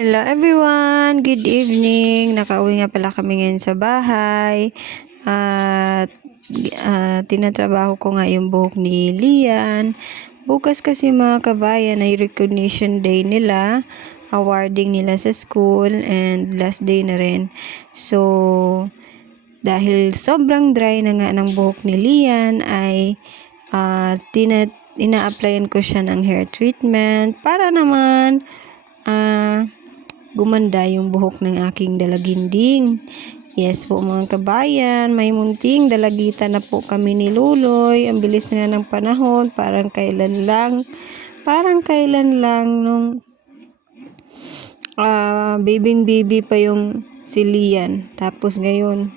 Hello everyone! Good evening! Nakauwi nga pala kami ngayon sa bahay at tinatrabaho ko nga yung buhok ni Lian. Bukas kasi mga kabayan ay recognition day nila, awarding nila sa school and last day na rin. So, dahil sobrang dry na nga ng buhok ni Lian ay ina-applyan ko siya ng hair treatment para naman gumanda yung buhok ng aking dalaginding. Yes po mga kabayan, may munting dalagitan na po kami ni Luloy. Ang bilis nga ng panahon, parang kailan lang nung baby pa yung si Lian. Tapos ngayon,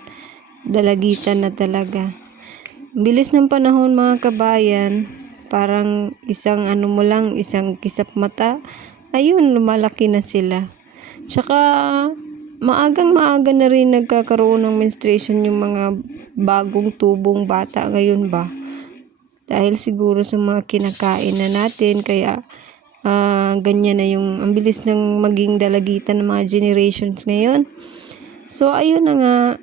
dalagitan na talaga. Ang bilis ng panahon mga kabayan, parang isang isang kisap mata, ayun, lumalaki na sila. Tsaka, maaga na rin nagkakaroon ng menstruation yung mga bagong tubong bata ngayon ba. Dahil siguro sa mga kinakain na natin, kaya ganyan na yung, ang bilis ng maging dalagitan ng mga generations ngayon. So, ayun na nga,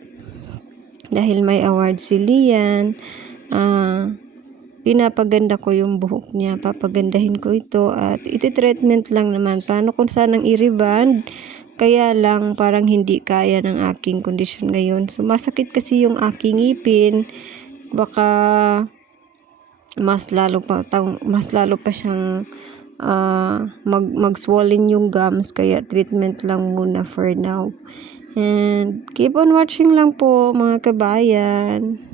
dahil may award si Lian, pinapaganda ko yung buhok niya, papagandahin ko ito at iti-treatment lang naman. Plano kung sanang i-reband, kaya lang parang hindi kaya ng aking kondisyon ngayon. So masakit kasi yung aking ngipin, baka mas lalo pa siyang mag-swollen yung gums, kaya treatment lang muna for now. And keep on watching lang po mga kabayan.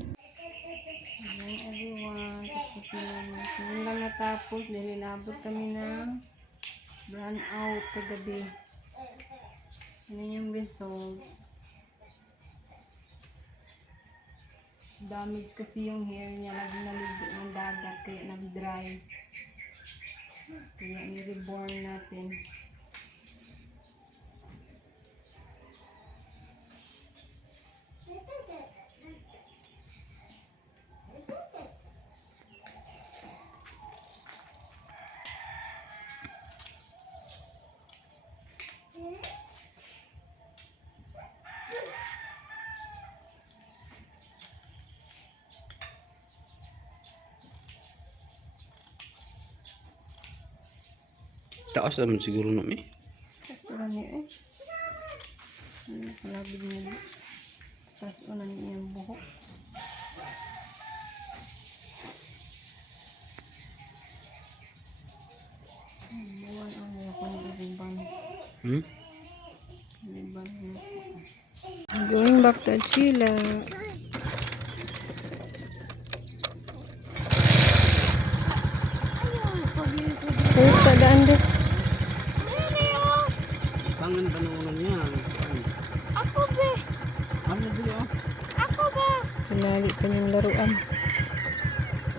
Ngayon lang natapos dahil inabot kami ng brown out kagabi. Ano yung result? Damage kasi yung hair niya, lagi naligo ng dagat kaya nag-dry. Kaya ni-reborn natin. Taas naman siguro namin. Tapos niya eh. Palagi niya. Tapos unan niya yung buhok. Buwan ang niya kung riban. Riban niya. Going back to Chila. Ay, tagaan doon. Tangan ka naman niya. Ako be. Ano ba yun? Ako ba? Lali pa niyang laruan.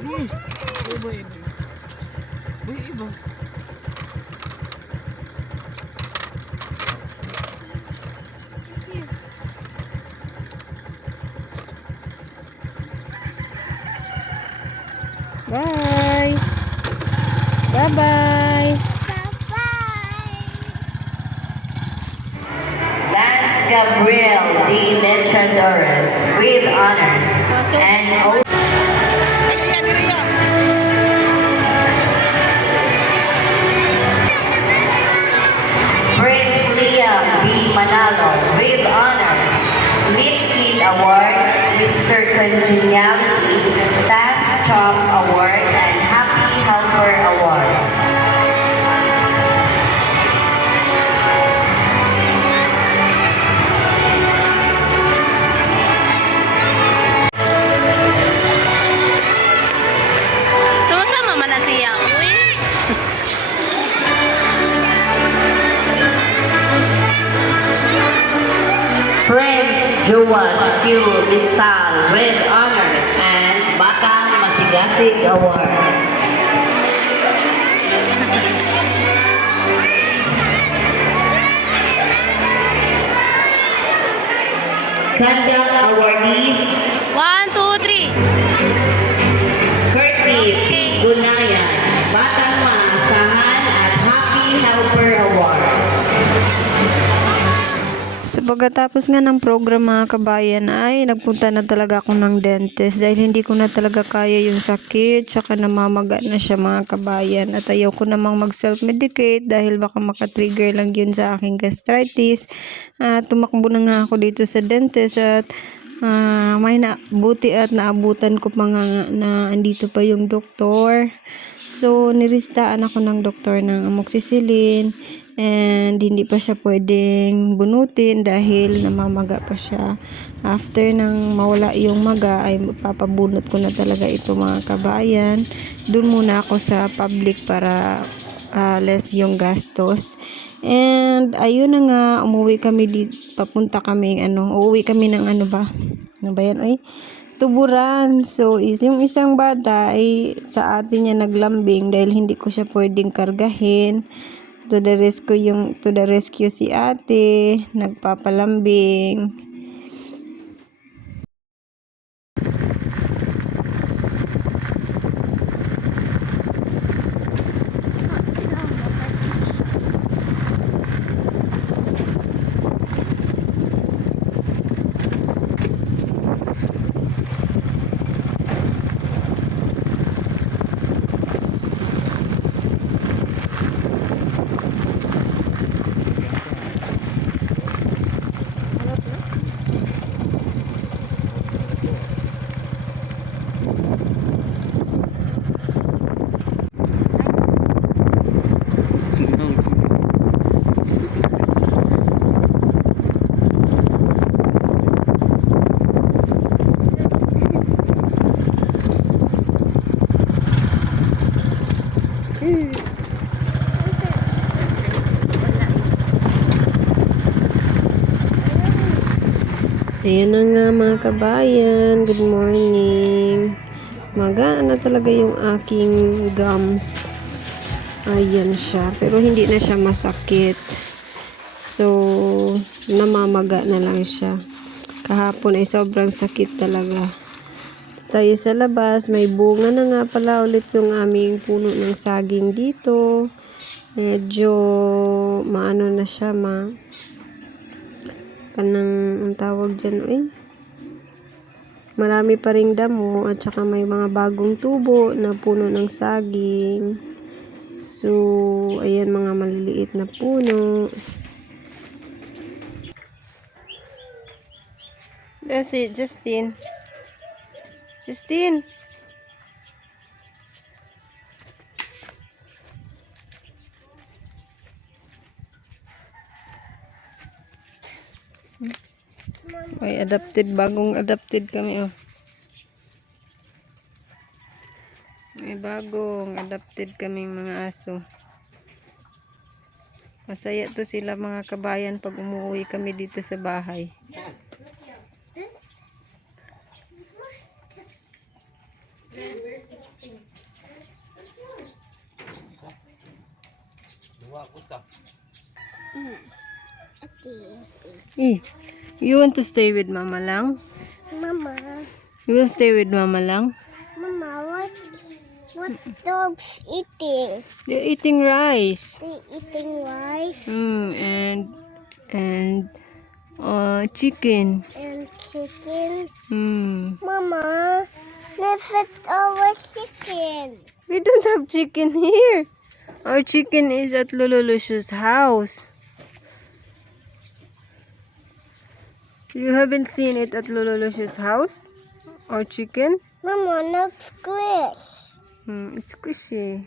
Iba. Uy, iba. Bye! Bye-bye! Lance Gabriel D. Lechadores with honors and Prince Liam B. Manalo with honors, Lead Kid Award, Mr. Congeniality, Task Chop Award, and Happy Helper Award. Sama-sama man na siya. Uy. Prince Juan Q. Listal with honors and Batang Masigasig Award. Conduct awardees 1, 2, 3. Kirby P. Gunayan, Batang Maasahan at Happy Helper Award. So pagkatapos nga ng program mga kabayan ay nagpunta na talaga ako ng dentist dahil hindi ko na talaga kaya yung sakit tsaka namamaga na siya mga kabayan at ayaw ko namang mag self-medicate dahil baka makatrigger lang yun sa aking gastritis. Tumakbo na nga ako dito sa dentist at may buti at naabutan ko pa nga na andito pa yung doktor. So niristaan ako ng doktor ng amoxicillin and hindi pa siya pwedeng bunutin dahil namamaga pa siya. After nang mawala yung maga ay papabunot ko na talaga ito mga kabayan. Doon muna ako sa public para less yung gastos. And ayun na nga, umuwi kami papunta kami uuwi kami ng ano ba yan ay Tuburan. So yung isang bata ay sa atin niya naglambing dahil hindi ko siya pwedeng kargahin. To the rescue si ate, nagpapalambing. Ayan na nga mga kabayan, good morning. Magaan na talaga yung aking gums. Ayan siya, pero hindi na siya masakit. So, namamaga na lang siya. Kahapon ay sobrang sakit talaga. Tayo sa labas, may bunga na nga pala ulit yung aming puno ng saging dito. Medyo maano na siya, ang tawag dyan, marami pa ring damo at saka may mga bagong tubo na puno ng saging. So, ayan mga maliliit na puno. That's it, Justin. Justin! May bagong adopted kami, May bagong adopted kaming mga aso. Masaya to sila mga kabayan pag umuwi kami dito sa bahay. You want to stay with Mama lang? Mama, You will stay with Mama lang? what dogs eating? They're eating rice. They eating rice And chicken. and chicken. Mama, Let's eat our chicken. we don't have chicken here. Our chicken is at Lululushu's house. You haven't seen it at Lululushu's house? Our chicken? Mama, not squish. It's squishy.